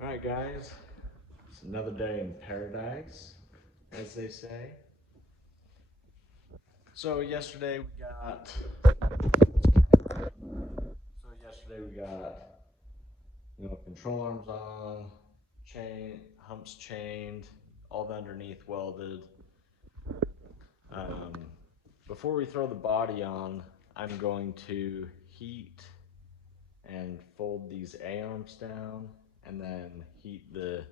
All right, guys, it's another day in paradise, as they say. So yesterday we got, control arms on, humps chained, all the underneath welded. Um, Before we throw the body on, I'm going to heat and fold these A-arms down, and then heat the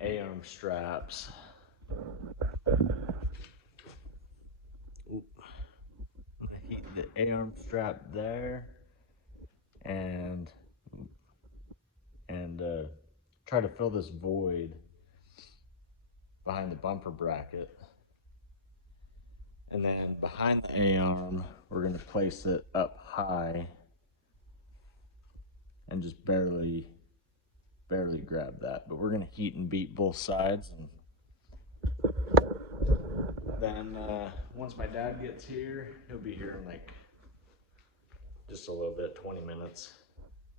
A-arm straps. Heat the A-arm strap there, and try to fill this void behind the bumper bracket. And then behind the A-arm, we're going to place it up high and just barely grab that. But we're going to heat and beat both sides. And then once my dad gets here, he'll be here in like just a little bit, 20 minutes.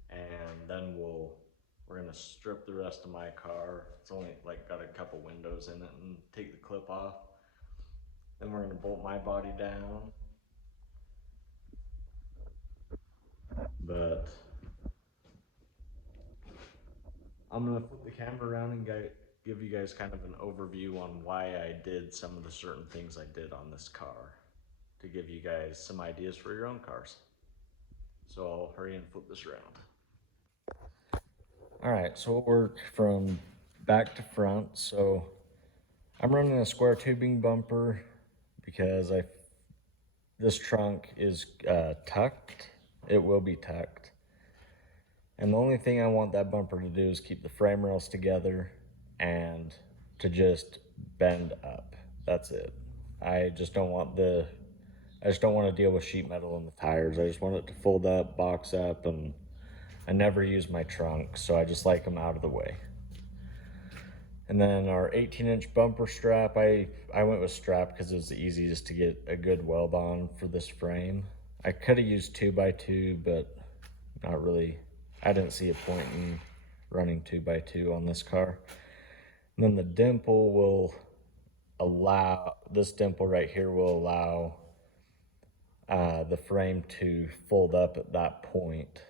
And then we're gonna strip the rest of my car. It's only like got a couple windows in it, and take the clip off. Then we're gonna bolt my body down. But I'm gonna flip the camera around and give you guys kind of an overview on why I did some of the certain things I did on this car, to give you guys some ideas for your own cars. So I'll hurry and flip this around. All right, so we'll work from back to front. So I'm running a square tubing bumper because this trunk is tucked. It will be tucked. And the only thing I want that bumper to do is keep the frame rails together and to just bend up. That's it. I just don't want to deal with sheet metal in the tires. I just want it to fold up, box up, and I never use my trunk, so I just like them out of the way. And then our 18-inch bumper strap, I went with strap because it was the easiest to get a good weld on for this frame. I could have used 2x2, but not really. I didn't see a point in running 2x2 on this car. And then the dimple will allow, this dimple right here will allow the frame to fold up at that point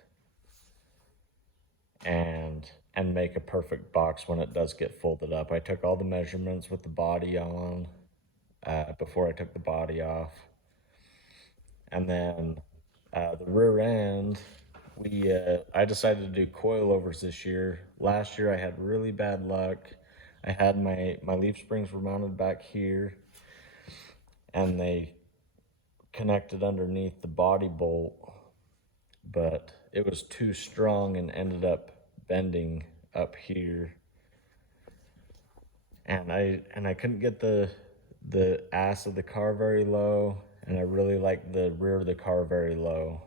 and make a perfect box when it does get folded up. I took all the measurements with the body on before I took the body off. And then the rear end, I decided to do coilovers this year. Last year I had really bad luck. I had my leaf springs were mounted back here, and they connected underneath the body bolt, but it was too strong and ended up bending up here. And I couldn't get the ass of the car very low, and I really like the rear of the car very low.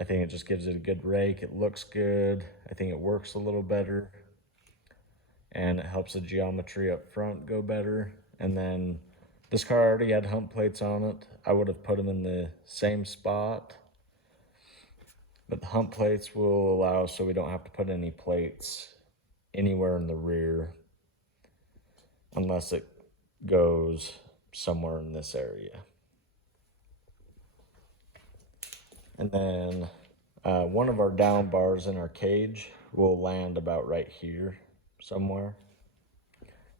I think it just gives it a good rake. It looks good. I think it works a little better, and it helps the geometry up front go better. And then this car already had hump plates on it. I would have put them in the same spot, but the hump plates will allow so we don't have to put any plates anywhere in the rear unless it goes somewhere in this area. And then one of our down bars in our cage will land about right here somewhere.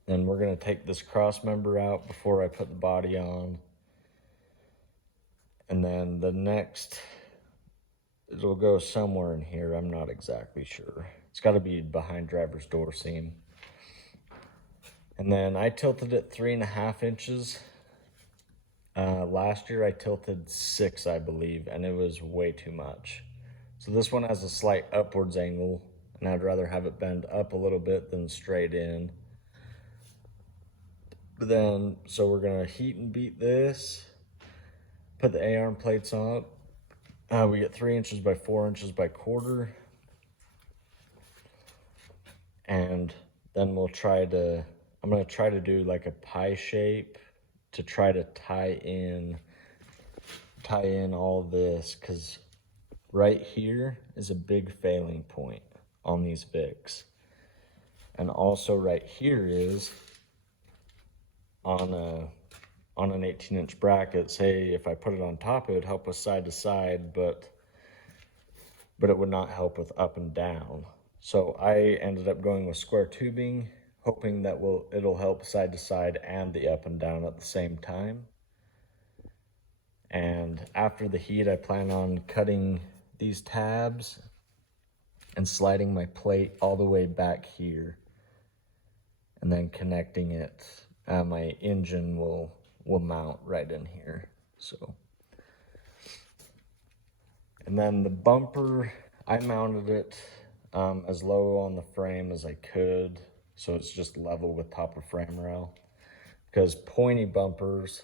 Then we're going to take this cross member out before I put the body on. And then the next, it'll go somewhere in here. I'm not exactly sure. It's got to be behind driver's door seam. And then I tilted it 3.5 inches. Last year I tilted 6, I believe, and it was way too much. So this one has a slight upwards angle, and I'd rather have it bend up a little bit than straight in. But then, so we're gonna heat and beat this, put the A-arm plates on. We get 3 inches by 4 inches by quarter. And then I'm gonna try to do like a pie shape to try to tie in all this, because right here is a big failing point on these Vicks. And also right here is on an 18-inch bracket. Say if I put it on top, it would help with side to side, but it would not help with up and down. So I ended up going with square tubing, hoping that it'll help side to side and the up and down at the same time. And after the heat, I plan on cutting these tabs and sliding my plate all the way back here, and then connecting it. My engine will mount right in here. So, and then the bumper, I mounted it as low on the frame as I could, so it's just level with top of frame rail. Because pointy bumpers,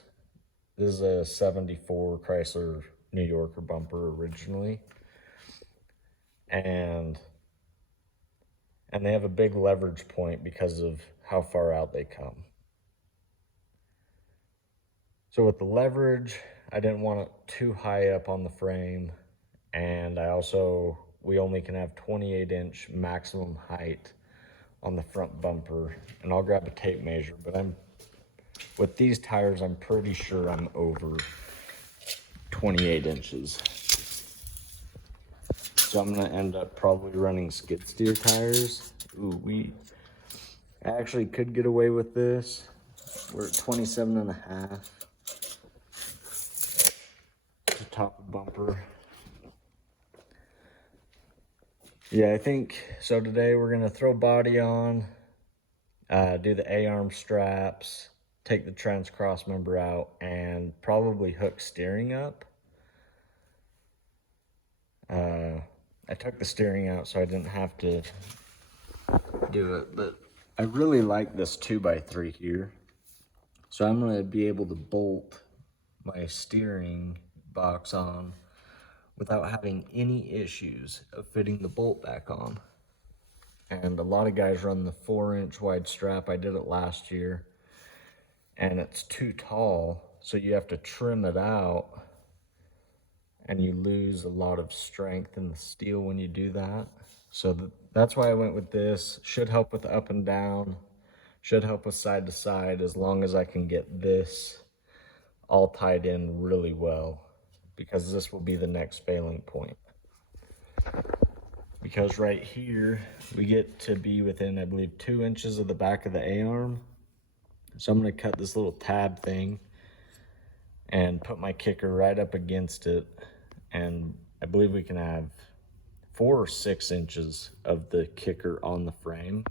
this is a 74 Chrysler New Yorker bumper originally, and they have a big leverage point because of how far out they come. So with the leverage, I didn't want it too high up on the frame, and we only can have 28-inch maximum height on the front bumper, and I'll grab a tape measure, but with these tires, I'm pretty sure I'm over 28 inches. So I'm gonna end up probably running skid steer tires. Ooh, I actually could get away with this. We're at 27.5. The top of bumper. Yeah, I think, so today we're gonna throw body on, do the A-arm straps, take the trans cross member out, and probably hook steering up. I took the steering out so I didn't have to do it, but I really like this 2x3 here. So I'm gonna be able to bolt my steering box on without having any issues of fitting the bolt back on. And a lot of guys run the 4-inch wide strap. I did it last year, and it's too tall, so you have to trim it out, and you lose a lot of strength in the steel when you do that. So that's why I went with this. Should help with up and down, should help with side to side, as long as I can get this all tied in really well, because this will be the next failing point. Because right here, we get to be within, I believe, 2 inches of the back of the A-arm. So I'm gonna cut this little tab thing and put my kicker right up against it. And I believe we can have 4 or 6 inches of the kicker on the frame.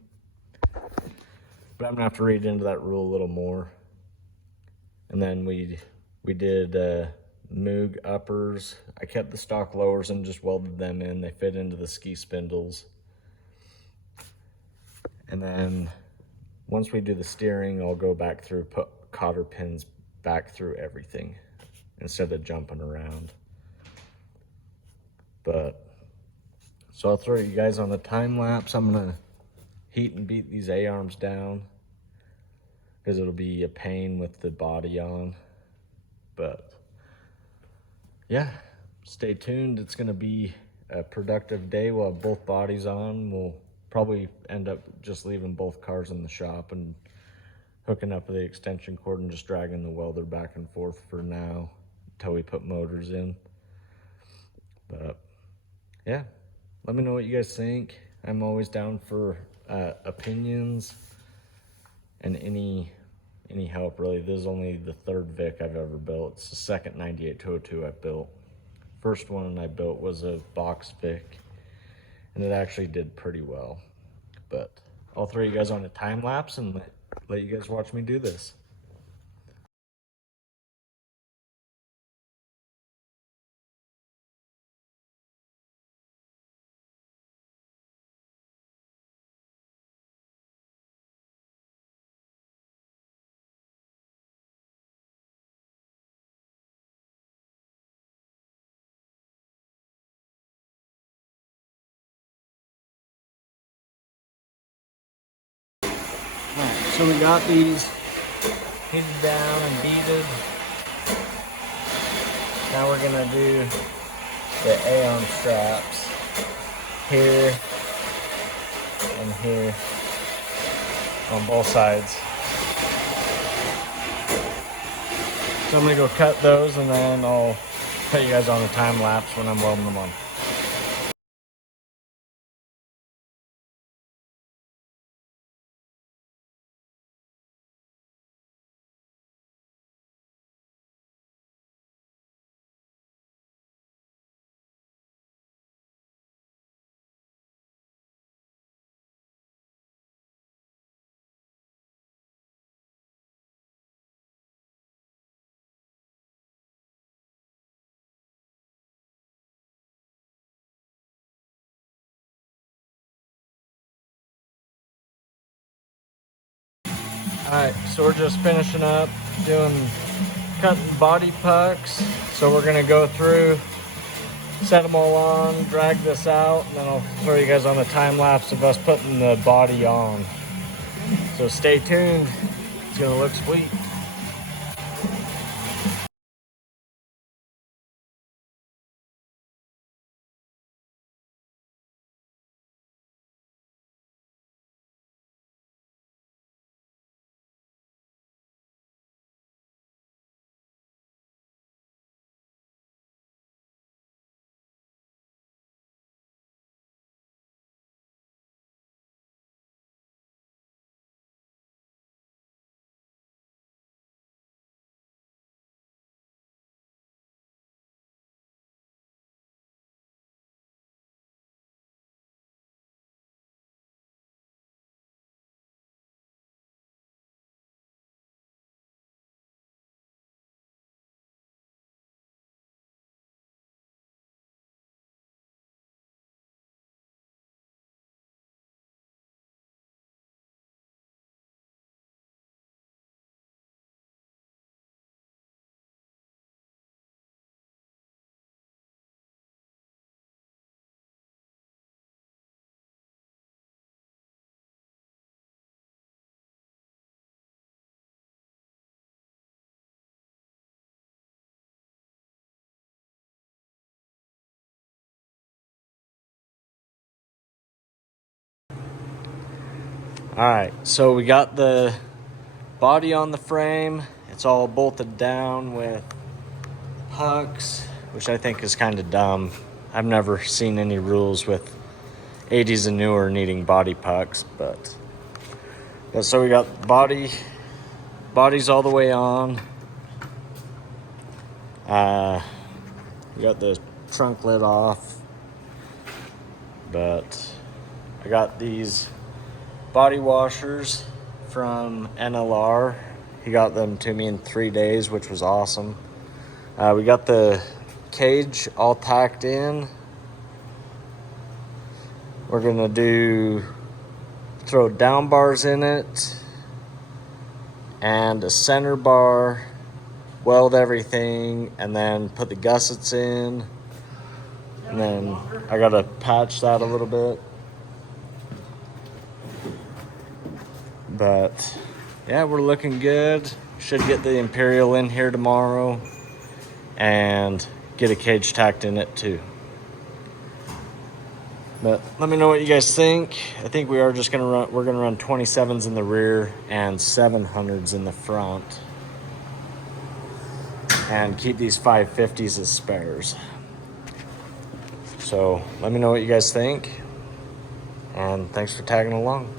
But I'm gonna have to read into that rule a little more. And then we did Moog uppers. I kept the stock lowers and just welded them in. They fit into the ski spindles. And then once we do the steering, I'll go back through, put cotter pins back through everything instead of jumping around. But so I'll throw you guys on the time lapse. I'm gonna heat and beat these A-arms down because it'll be a pain with the body on. But yeah, stay tuned. It's gonna be a productive day. We'll have both bodies on. We'll probably end up just leaving both cars in the shop and hooking up the extension cord and just dragging the welder back and forth for now until we put motors in. But yeah, let me know what you guys think. I'm always down for opinions and any help, really. This is only the 3rd Vic I've ever built. It's the second 98-202 I built. First one I built was a box Vic, and it actually did pretty well. But I'll throw you guys on a time lapse and let you guys watch me do this. Alright, so we got these pinned down and beaded. Now we're gonna do the A-arm straps here and here on both sides. So I'm gonna go cut those and then I'll put you guys on a time lapse when I'm welding them on. Alright, so we're just finishing up doing cutting body pucks. So we're gonna go through, set them all on, drag this out, and then I'll throw you guys on the time lapse of us putting the body on. So stay tuned, it's gonna look sweet. Alright, so we got the body on the frame. It's all bolted down with pucks, which I think is kind of dumb. I've never seen any rules with 80s and newer needing body pucks, but so we got body's all the way on. We got the trunk lid off, but I got these body washers from NLR. He got them to me in 3 days, which was awesome. We got the cage all tacked in. We're gonna throw down bars in it and a center bar, weld everything, and then put the gussets in. And then I gotta patch that a little bit. But yeah, we're looking good. Should get the Imperial in here tomorrow and get a cage tacked in it too. But let me know what you guys think. I think we're gonna run 27s in the rear and 700s in the front, and keep these 550s as spares. So let me know what you guys think, and thanks for tagging along.